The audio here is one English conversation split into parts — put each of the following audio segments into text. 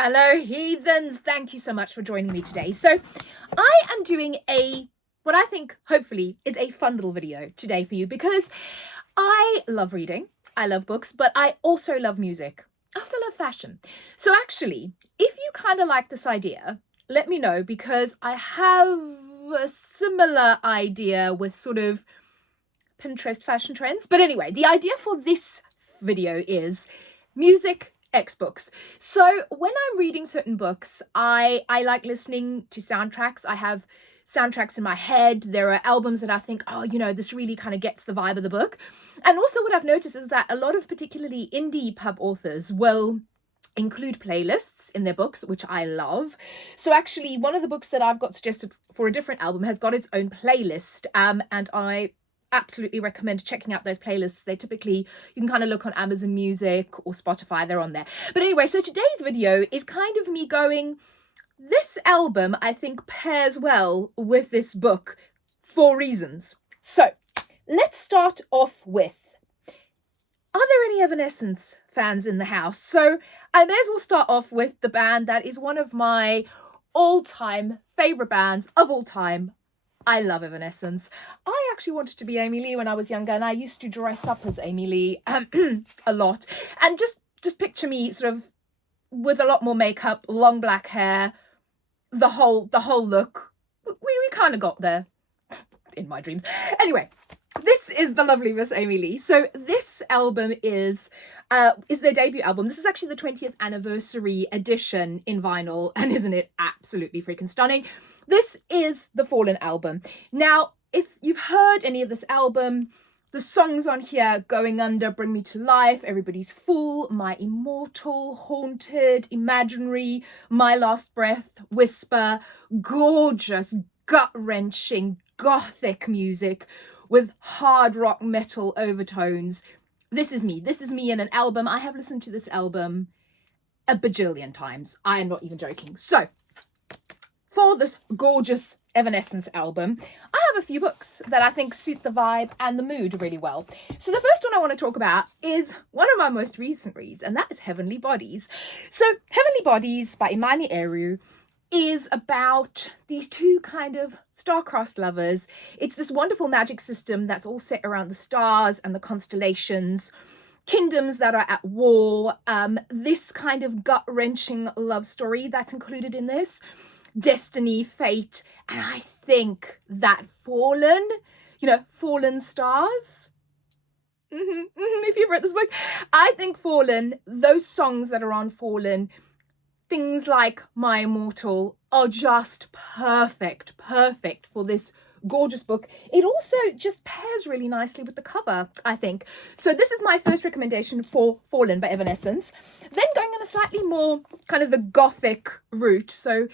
Hello, heathens. Thank you so much for joining me today. So I am doing what I think hopefully is a fun little video today for you because I love reading, I love books, but I also love music. I also love fashion. So actually, if you kind of like this idea, let me know because I have a similar idea with sort of Pinterest fashion trends. But anyway, the idea for this video is music X books. So when I'm reading certain books, I like listening to soundtracks. I have soundtracks in my head. There are albums that I think, oh, this really kind of gets the vibe of the book. And also what I've noticed is that a lot of particularly indie pub authors will include playlists in their books, which I love. So actually one of the books that I've got suggested for a different album has got its own playlist, and I absolutely recommend checking out those playlists. They typically, you can kind of look on Amazon Music or Spotify, they're on there. But anyway, so today's video is kind of me going, this album I think pairs well with this book for reasons. So let's start off with, are there any Evanescence fans in the house? So I may as well start off with the band that is one of my all-time favorite bands of all time. I love Evanescence. I actually wanted to be Amy Lee when I was younger, and I used to dress up as Amy Lee a lot. And just picture me sort of with a lot more makeup, long black hair, the whole look. We kind of got there in my dreams. Anyway, this is the lovely Miss Amy Lee. So this album is their debut album. This is actually the 20th anniversary edition in vinyl, and isn't it absolutely freaking stunning? This is the Fallen album. Now, if you've heard any of this album, the songs on here, Going Under, Bring Me to Life, Everybody's Fool, My Immortal, Haunted, Imaginary, My Last Breath, Whisper, gorgeous, gut-wrenching, gothic music with hard rock metal overtones. This is me. This is me in an album. I have listened to this album a bajillion times. I am not even joking. So, for this gorgeous Evanescence album, I have a few books that I think suit the vibe and the mood really well. So the first one I want to talk about is one of my most recent reads, and that is Heavenly Bodies. So Heavenly Bodies by Imani Eru is about these two kind of star-crossed lovers. It's this wonderful magic system that's all set around the stars and the constellations, kingdoms that are at war, this kind of gut-wrenching love story that's included in this. Destiny, fate, and I think that Fallen, Fallen Stars. If you've read this book, I think Fallen, those songs that are on Fallen, things like My Immortal, are just perfect for this gorgeous book. It also just pairs really nicely with the cover, I think. So this is my first recommendation for Fallen by Evanescence. Then going on a slightly more kind of the gothic route, so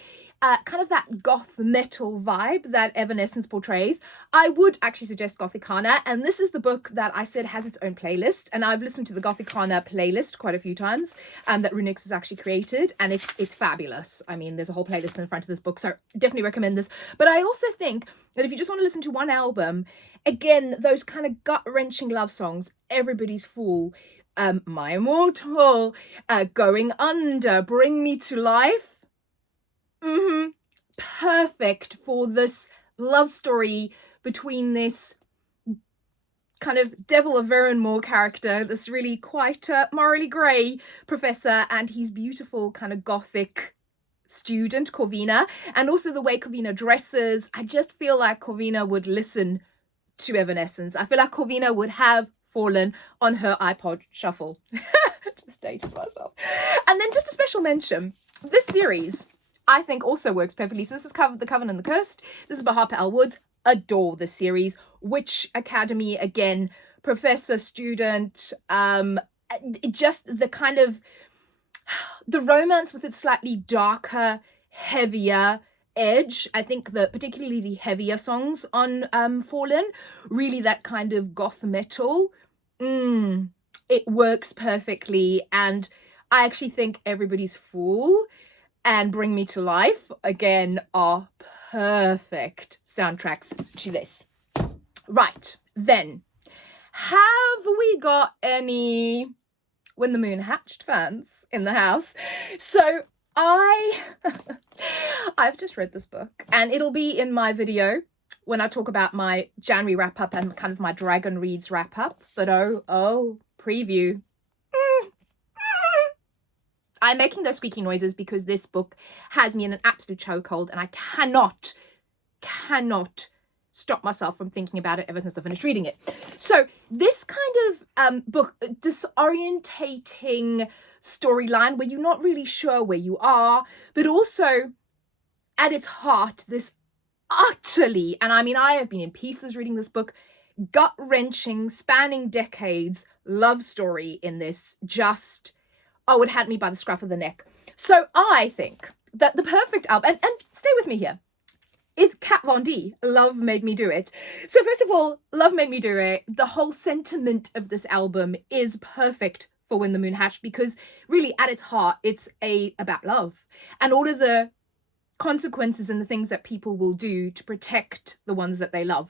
kind of that goth metal vibe that Evanescence portrays, I would actually suggest Gothicana, and this is the book that I said has its own playlist, and I've listened to the Gothicana playlist quite a few times that Runix has actually created, and it's fabulous. I mean, there's a whole playlist in the front of this book, so definitely recommend this. But I also think that if you just want to listen to one album, again, those kind of gut-wrenching love songs, Everybody's Fool, My Immortal, Going Under, Bring Me to Life, perfect for this love story between this kind of Devil of Verranmore character, this really quite morally grey professor, and his beautiful kind of gothic student, Corvina, and also the way Corvina dresses. I just feel like Corvina would listen to Evanescence. I feel like Corvina would have Fallen on her iPod shuffle. Just dated myself. And then just a special mention, this series I think also works perfectly. So this is The Coven and the Cursed. This is by Harper L. Woods. Adore this series. Witch Academy, again, professor, student, just the kind of, the romance with its slightly darker, heavier edge. I think that particularly the heavier songs on Fallen, really that kind of goth metal, it works perfectly. And I actually think Everybody's Fool and Bring Me to Life, again, are perfect soundtracks to this. Right, then, have we got any When the Moon Hatched fans in the house? So, I've just read this book, and it'll be in my video when I talk about my January wrap up and kind of my Dragon Reads wrap up. But oh, preview. I'm making those squeaky noises because this book has me in an absolute chokehold, and I cannot stop myself from thinking about it ever since I finished reading it. So this kind of book, disorientating storyline where you're not really sure where you are, but also at its heart, this utterly, and I mean, I have been in pieces reading this book, gut-wrenching, spanning decades love story in this. Just, oh, it had me by the scruff of the neck. So I think that the perfect album, and stay with me here, is Kat Von D, Love Made Me Do It. So first of all, Love Made Me Do It, the whole sentiment of this album is perfect for When the Moon Hatched, because really at its heart, it's about love and all of the consequences and the things that people will do to protect the ones that they love.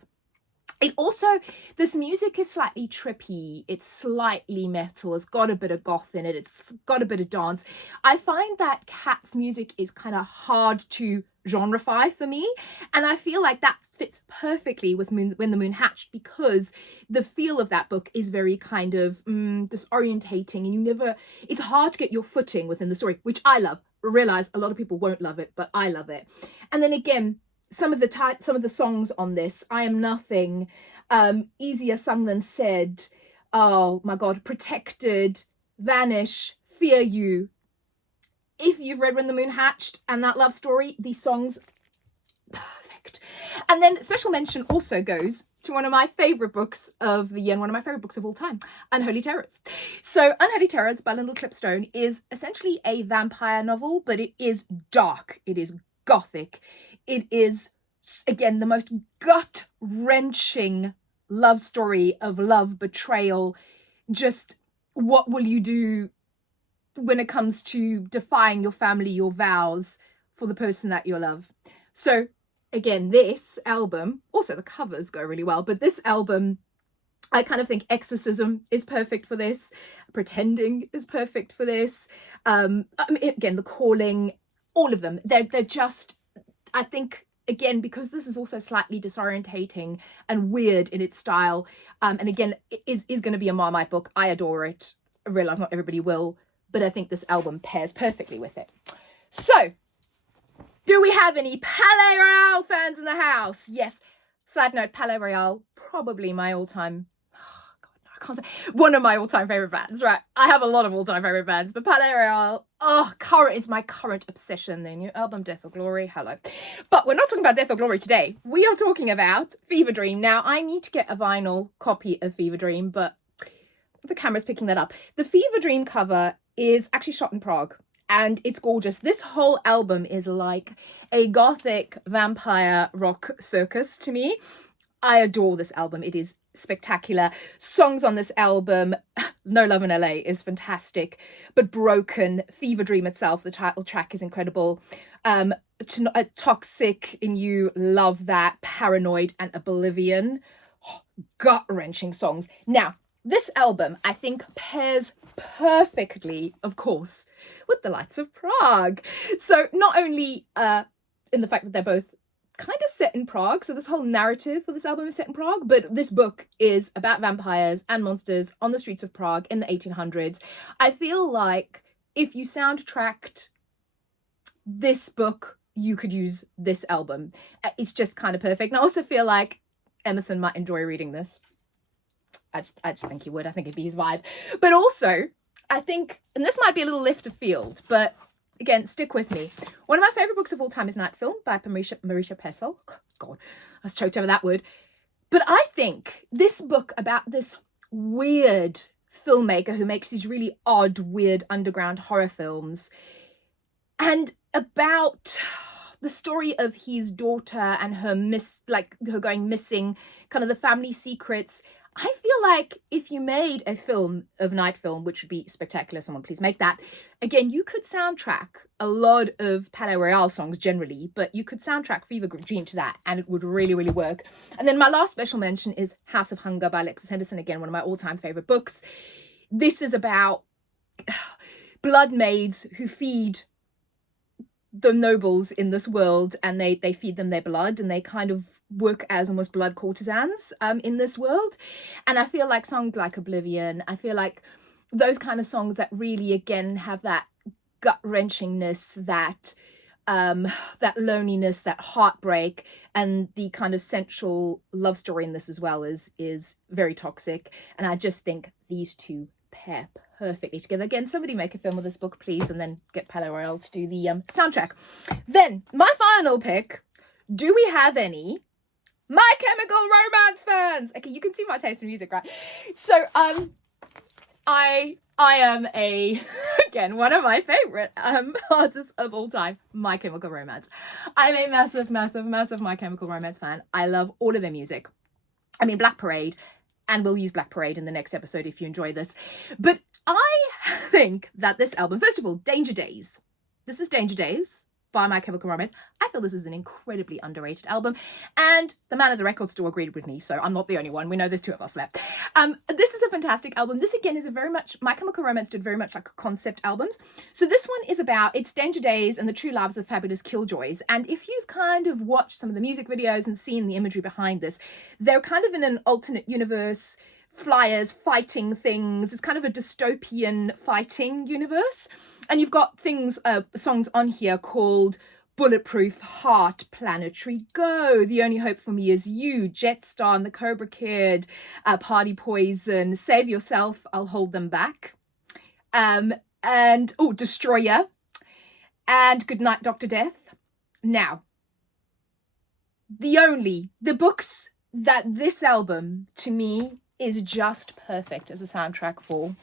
It also, this music is slightly trippy, it's slightly metal, it's got a bit of goth in it, it's got a bit of dance. I find that Kat's music is kind of hard to genreify for me, and I feel like that fits perfectly with When the Moon Hatched, because the feel of that book is very kind of disorientating, and it's hard to get your footing within the story, which I love. I realize a lot of people won't love it, but I love it. And then again, some of the songs on this, I Am Nothing, Easier Sung Than Said, oh my god, Protected, Vanish, Fear You. If you've read When the Moon Hatched and that love story, these songs, perfect. And then special mention also goes to one of my favourite books of the year and one of my favourite books of all time, Unholy Terrors. So Unholy Terrors by Lyndall Clipstone is essentially a vampire novel, but it is dark, it is gothic, it is, again, the most gut-wrenching love story of love, betrayal, just what will you do when it comes to defying your family, your vows for the person that you love. So again, this album, also the covers go really well, but this album, I kind of think Exorcism is perfect for this, Pretending is perfect for this, again, The Calling, all of them, they're just, I think, again, because this is also slightly disorientating and weird in its style, and again, it is going to be a Marmite book. I adore it. I realise not everybody will, but I think this album pairs perfectly with it. So, do we have any Palais Royale fans in the house? Yes. Side note, Palais Royale, probably my all-time, one of my all-time favourite bands, right? I have a lot of all-time favourite bands, but Palais Royale, is my current obsession. Their new album, Death or Glory, hello. But we're not talking about Death or Glory today. We are talking about Fever Dream. Now, I need to get a vinyl copy of Fever Dream, but the camera's picking that up. The Fever Dream cover is actually shot in Prague, and it's gorgeous. This whole album is like a gothic vampire rock circus to me. I adore this album. It is spectacular. Songs on this album, No Love in LA is fantastic, but Broken, Fever Dream itself, the title track is incredible. Toxic in You, love that. Paranoid and Oblivion, gut-wrenching songs. Now, this album, I think, pairs perfectly, of course, with The Lights of Prague. So not only in the fact that they're both kind of set in Prague, so this whole narrative for this album is set in Prague, but this book is about vampires and monsters on the streets of Prague in the 1800s. I feel like if you soundtracked this book, you could use this album. It's just kind of perfect. And I also feel like Emerson might enjoy reading this. I just think he would. I think it'd be his vibe. But also, I think, and this might be a little left of field, but again, stick with me. One of my favourite books of all time is Night Film by Marisha Pessl. God, I was choked over that word. But I think this book about this weird filmmaker who makes these really odd, weird underground horror films, and about the story of his daughter and her her going missing, kind of the family secrets. I feel like if you made a film of Night Film, which would be spectacular, someone please make that. Again, you could soundtrack a lot of Palais Royale songs generally, but you could soundtrack Fever Dream to that and it would really, really work. And then my last special mention is House of Hunger by Alexis Henderson. Again, one of my all-time favourite books. This is about blood maids who feed the nobles in this world, and they feed them their blood, and they kind of work as almost blood courtesans in this world. And I feel like songs like Oblivion, I feel like those kind of songs that really again have that gut-wrenchingness, that that loneliness, that heartbreak, and the kind of central love story in this as well is very toxic. And I just think these two pair perfectly together. Again, somebody make a film of this book, please, and then get Palo Royale to do the soundtrack. Then my final pick. Do we have any My Chemical Romance fans? Okay, you can see my taste in music, right? So I am again, one of my favorite artists of all time, My Chemical Romance. I'm a massive My Chemical Romance fan. I love all of their music. I mean, Black Parade, and we'll use Black Parade in the next episode if you enjoy this. But I think that this album, first of all, Danger Days. This is Danger Days by My Chemical Romance. I feel this is an incredibly underrated album, and the man at the record store agreed with me, so I'm not the only one. We know there's two of us left. This is a fantastic album. This again is a very much, My Chemical Romance did very much like concept albums. So this one is about, it's Danger Days and the true lives of fabulous killjoys. And if you've kind of watched some of the music videos and seen the imagery behind this, they're kind of in an alternate universe, flyers fighting things. It's kind of a dystopian fighting universe. And you've got things, songs on here called Bulletproof Heart, Planetary Go, The Only Hope for Me Is You, Jetstar and the Cobra Kid, Party Poison, Save Yourself, I'll Hold Them Back, and Destroyer, and Goodnight Dr. Death. Now, the books that this album, to me, is just perfect as a soundtrack for.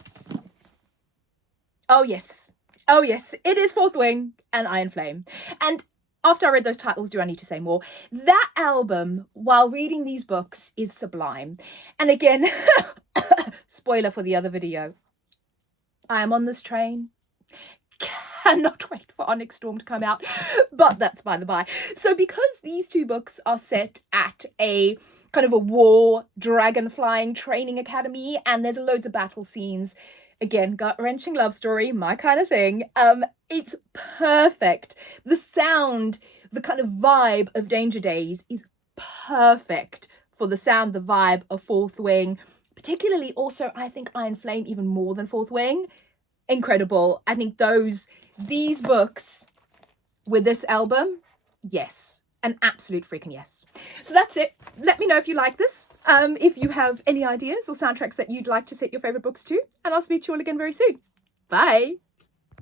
Oh yes, it is Fourth Wing and Iron Flame. And after I read those titles, do I need to say more? That album, while reading these books, is sublime. And again, spoiler for the other video, I am on this train. Cannot wait for Onyx Storm to come out, but that's by the by. So because these two books are set at a kind of a war dragon flying training academy, and there's loads of battle scenes, again, gut-wrenching love story, my kind of thing, it's perfect. The sound, the kind of vibe of Danger Days is perfect for the sound, the vibe of Fourth Wing, particularly also, I think, Iron Flame even more than Fourth Wing. Incredible. I think these books with this album, yes, an absolute freaking yes. So that's it. Let me know if you like this, if you have any ideas or soundtracks that you'd like to set your favorite books to, and I'll speak to you all again very soon. Bye.